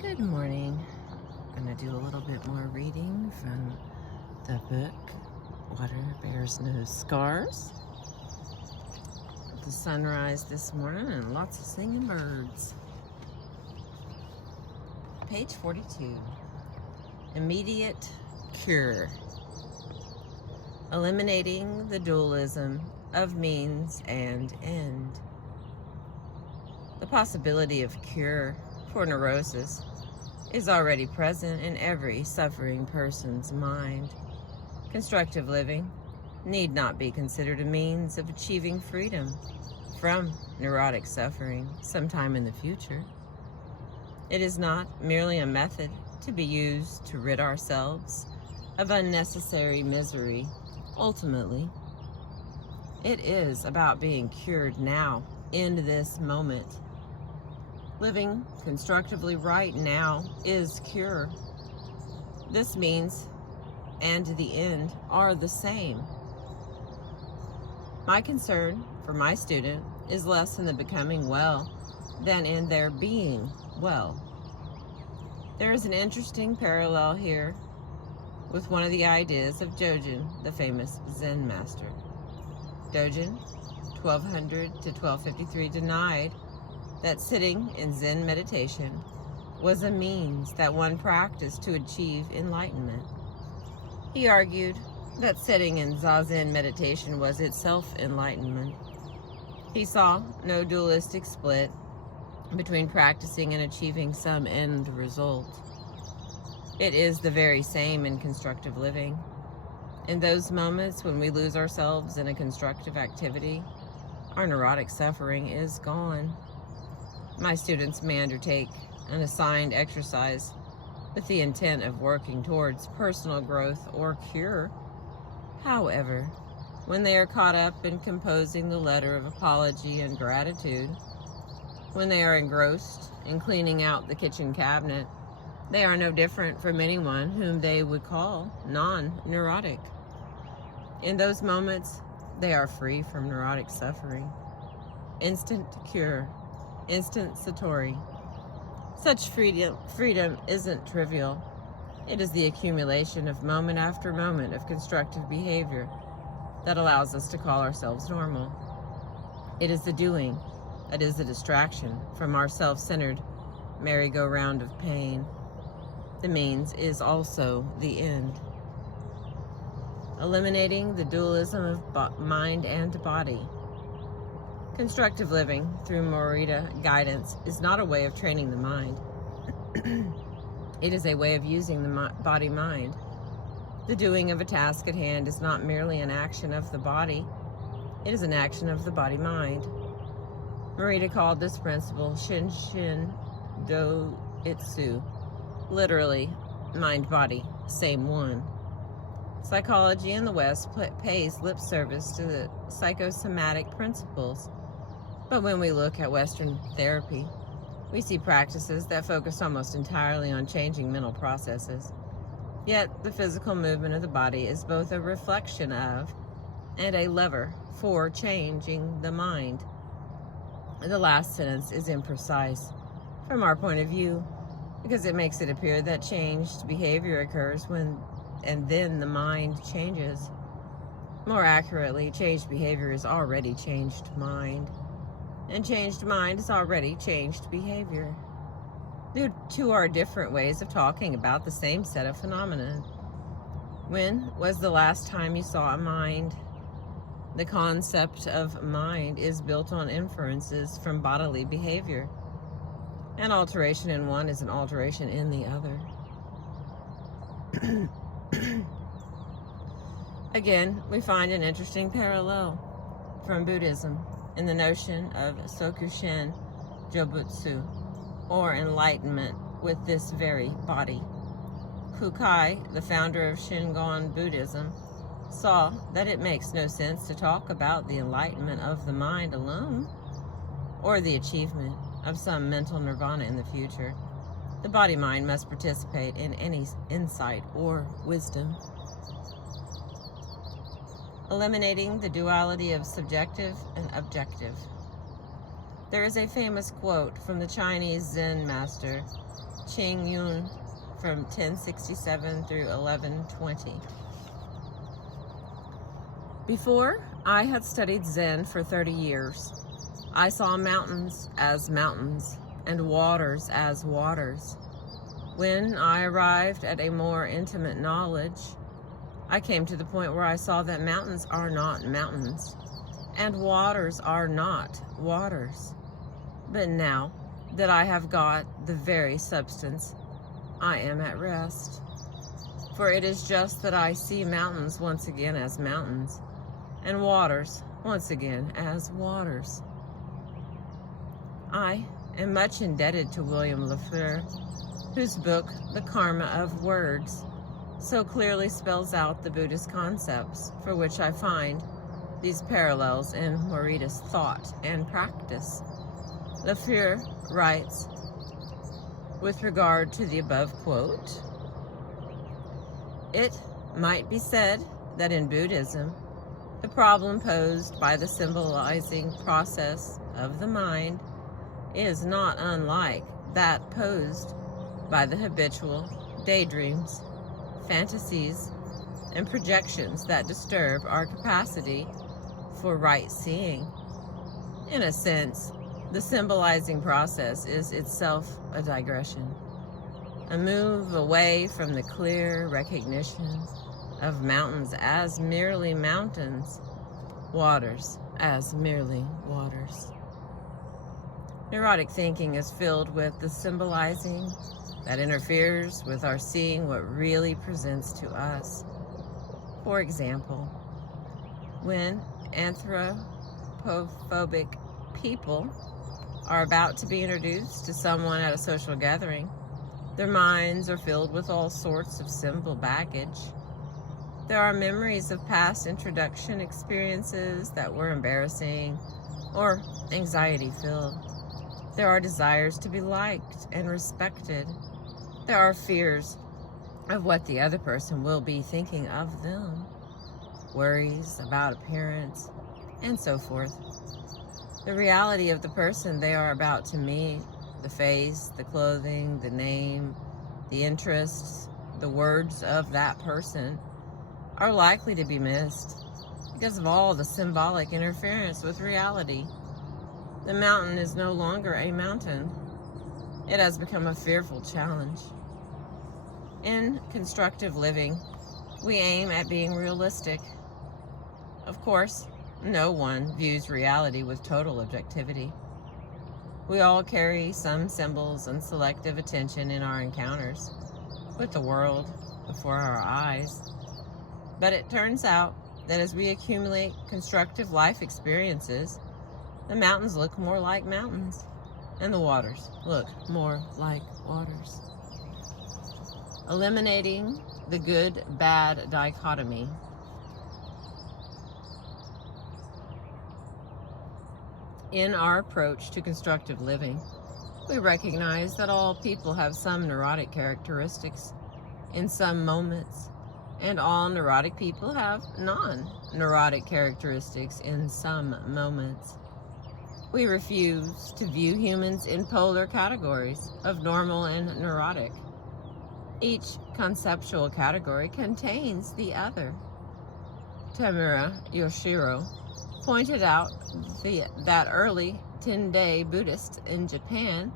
Good morning. I'm going to do a little bit more reading from the book Water Bears No Scars. The sunrise this morning and lots of singing birds. Page 42. Immediate cure. Eliminating the dualism of means and end. The possibility of cure for neurosis is already present in every suffering person's mind. Constructive living need not be considered a means of achieving freedom from neurotic suffering sometime in the future. It is not merely a method to be used to rid ourselves of unnecessary misery. Ultimately, it is about being cured now, in this moment. Living constructively right now is cure. This means and the end are the same. My concern for my student is less in the becoming well than in their being well. There is an interesting parallel here with one of the ideas of Dogen, the famous Zen master. Dogen, 1200 to 1253, denied that sitting in Zen meditation was a means that one practiced to achieve enlightenment. He argued that sitting in Zazen meditation was itself enlightenment. He saw no dualistic split between practicing and achieving some end result. It is the very same in constructive living. In those moments when we lose ourselves in a constructive activity, our neurotic suffering is gone. My students may undertake an assigned exercise with the intent of working towards personal growth or cure. However, when they are caught up in composing the letter of apology and gratitude, when they are engrossed in cleaning out the kitchen cabinet, they are no different from anyone whom they would call non-neurotic. In those moments, they are free from neurotic suffering. Instant cure. Instant satori. Such freedom isn't trivial. It is the accumulation of moment after moment of constructive behavior that allows us to call ourselves normal. It is the doing that is the distraction from our self-centered merry-go-round of pain. The means is also the end. Eliminating the dualism of mind and body. Constructive living through Morita guidance is not a way of training the mind. It is a way of using the body-mind. The doing of a task at hand is not merely an action of the body, it is an action of the body-mind. Morita called this principle Shinshin Do Itsu, literally, mind-body, same one. Psychology in the West pays lip service to the psychosomatic principles. But when we look at Western therapy, we see practices that focus almost entirely on changing mental processes. Yet, the physical movement of the body is both a reflection of and a lever for changing the mind. The last sentence is imprecise from our point of view because it makes it appear that changed behavior occurs when and then the mind changes. More accurately, changed behavior is already changed mind. And changed mind is already changed behavior. The two are different ways of talking about the same set of phenomena. When was the last time you saw a mind? The concept of mind is built on inferences from bodily behavior. An alteration in one is an alteration in the other. Again, we find an interesting parallel from Buddhism in the notion of Sokushin Jobutsu, or enlightenment with this very body. Kukai, the founder of Shingon Buddhism, saw that it makes no sense to talk about the enlightenment of the mind alone, or the achievement of some mental nirvana in the future. The body-mind must participate in any insight or wisdom. Eliminating the duality of subjective and objective. There is a famous quote from the Chinese Zen master Ching Yun from 1067 through 1120. Before I had studied Zen for 30 years, I saw mountains as mountains and waters as waters. When I arrived at a more intimate knowledge, I came to the point where I saw that mountains are not mountains and waters are not waters. But now that I have got the very substance, I am at rest. For it is just that I see mountains once again as mountains, and waters once again as waters. I am much indebted to William Lafleur, whose book, The Karma of Words, so clearly spells out the Buddhist concepts for which I find these parallels in Morita's thought and practice. Lafleur writes, with regard to the above quote, "It might be said that in Buddhism, the problem posed by the symbolizing process of the mind is not unlike that posed by the habitual daydreams, fantasies, and projections that disturb our capacity for right seeing. In a sense, the symbolizing process is itself a digression, a move away from the clear recognition of mountains as merely mountains, waters as merely waters." Neurotic thinking is filled with the symbolizing that interferes with our seeing what really presents to us. For example, when anthropophobic people are about to be introduced to someone at a social gathering, their minds are filled with all sorts of symbol baggage. There are memories of past introduction experiences that were embarrassing or anxiety-filled. There are desires to be liked and respected. There are fears of what the other person will be thinking of them, worries about appearance, and so forth. The reality of the person they are about to meet, the face, the clothing, the name, the interests, the words of that person, are likely to be missed because of all the symbolic interference with reality. The mountain is no longer a mountain. It has become a fearful challenge. In constructive living, we aim at being realistic. Of course, no one views reality with total objectivity. We all carry some symbols and selective attention in our encounters with the world before our eyes. But it turns out that as we accumulate constructive life experiences, the mountains look more like mountains, and the waters look more like waters. Eliminating the good-bad dichotomy. In our approach to constructive living, we recognize that all people have some neurotic characteristics in some moments, and all neurotic people have non-neurotic characteristics in some moments. We refuse to view humans in polar categories of normal and neurotic. Each conceptual category contains the other. Tamura Yoshiro pointed out that early Tendai Buddhists in Japan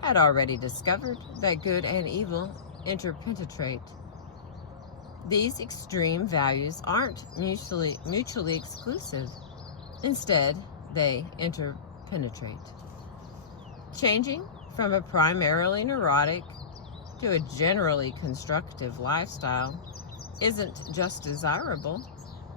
had already discovered that good and evil interpenetrate. These extreme values aren't mutually exclusive. Instead, they interpenetrate. Changing from a primarily neurotic to a generally constructive lifestyle isn't just desirable,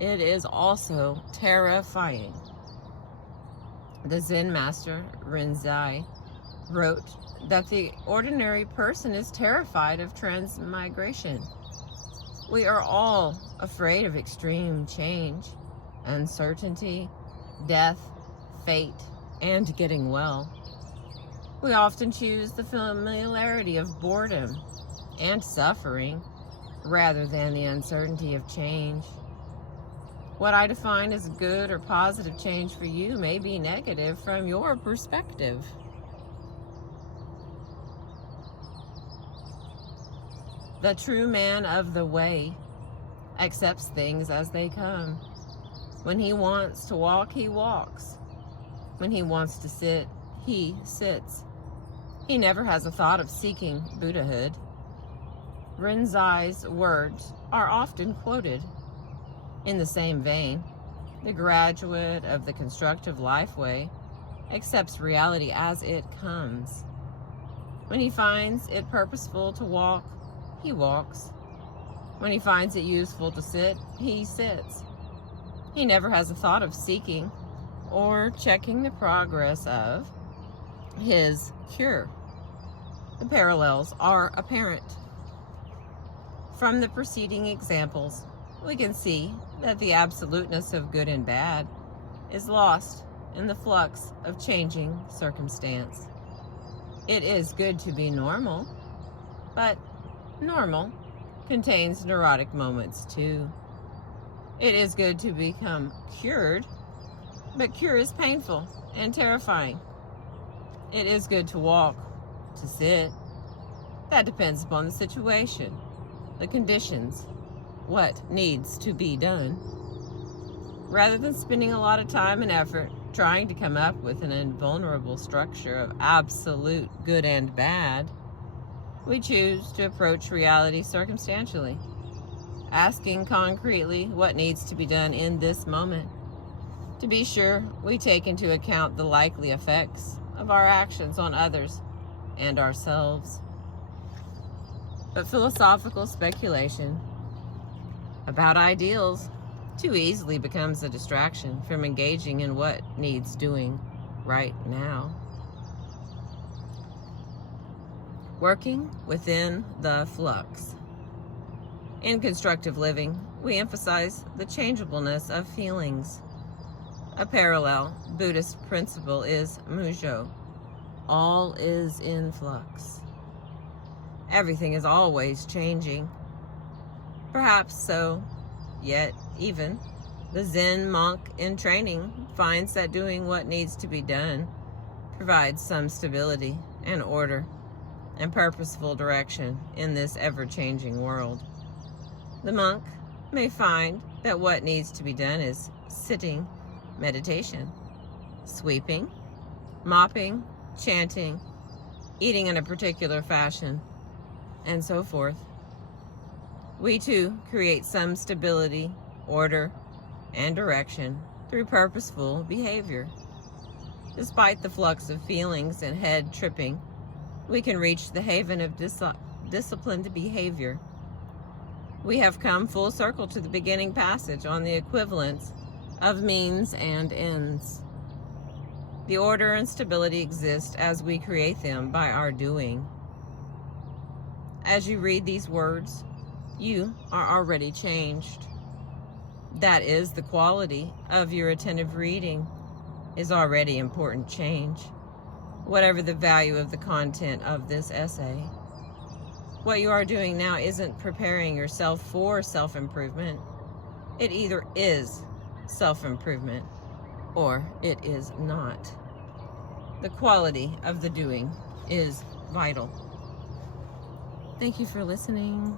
it is also terrifying. The Zen master Rinzai wrote that the ordinary person is terrified of transmigration. We are all afraid of extreme change, uncertainty, death, fate, and getting well. We often choose the familiarity of boredom and suffering rather than the uncertainty of change. What I define as good or positive change for you may be negative from your perspective. The true man of the way accepts things as they come. When he wants to walk, he walks. When he wants to sit, he sits. He never has a thought of seeking Buddhahood. Rinzai's words are often quoted. In the same vein, the graduate of the constructive life way accepts reality as it comes. When he finds it purposeful to walk, he walks. When he finds it useful to sit, he sits. He never has a thought of seeking or checking the progress of his cure. The parallels are apparent. From the preceding examples, we can see that the absoluteness of good and bad is lost in the flux of changing circumstance. It is good to be normal, but normal contains neurotic moments too. It is good to become cured, but cure is painful and terrifying. It is good to walk, to sit. That depends upon the situation, the conditions, what needs to be done. Rather than spending a lot of time and effort trying to come up with an invulnerable structure of absolute good and bad, we choose to approach reality circumstantially, asking concretely what needs to be done in this moment. To be sure, we take into account the likely effects of our actions on others and ourselves. But philosophical speculation about ideals too easily becomes a distraction from engaging in what needs doing right now. Working within the flux. In constructive living, we emphasize the changeableness of feelings. A parallel Buddhist principle is Mujo. All is in flux. Everything is always changing. Perhaps so, yet even the Zen monk in training finds that doing what needs to be done provides some stability and order and purposeful direction in this ever-changing world. The monk may find that what needs to be done is sitting meditation, sweeping, mopping, chanting, eating in a particular fashion, and so forth. We too create some stability, order, and direction through purposeful behavior. Despite the flux of feelings and head tripping, we can reach the haven of disciplined behavior. We have come full circle to the beginning passage on the equivalence of means and ends. The order and stability exist as we create them by our doing. As you read these words, you are already changed. That is the quality of your attentive reading, is already important change, whatever the value of the content of this essay. What you are doing now isn't preparing yourself for self-improvement. It either is self-improvement or it is not. The quality of the doing is vital. Thank you for listening.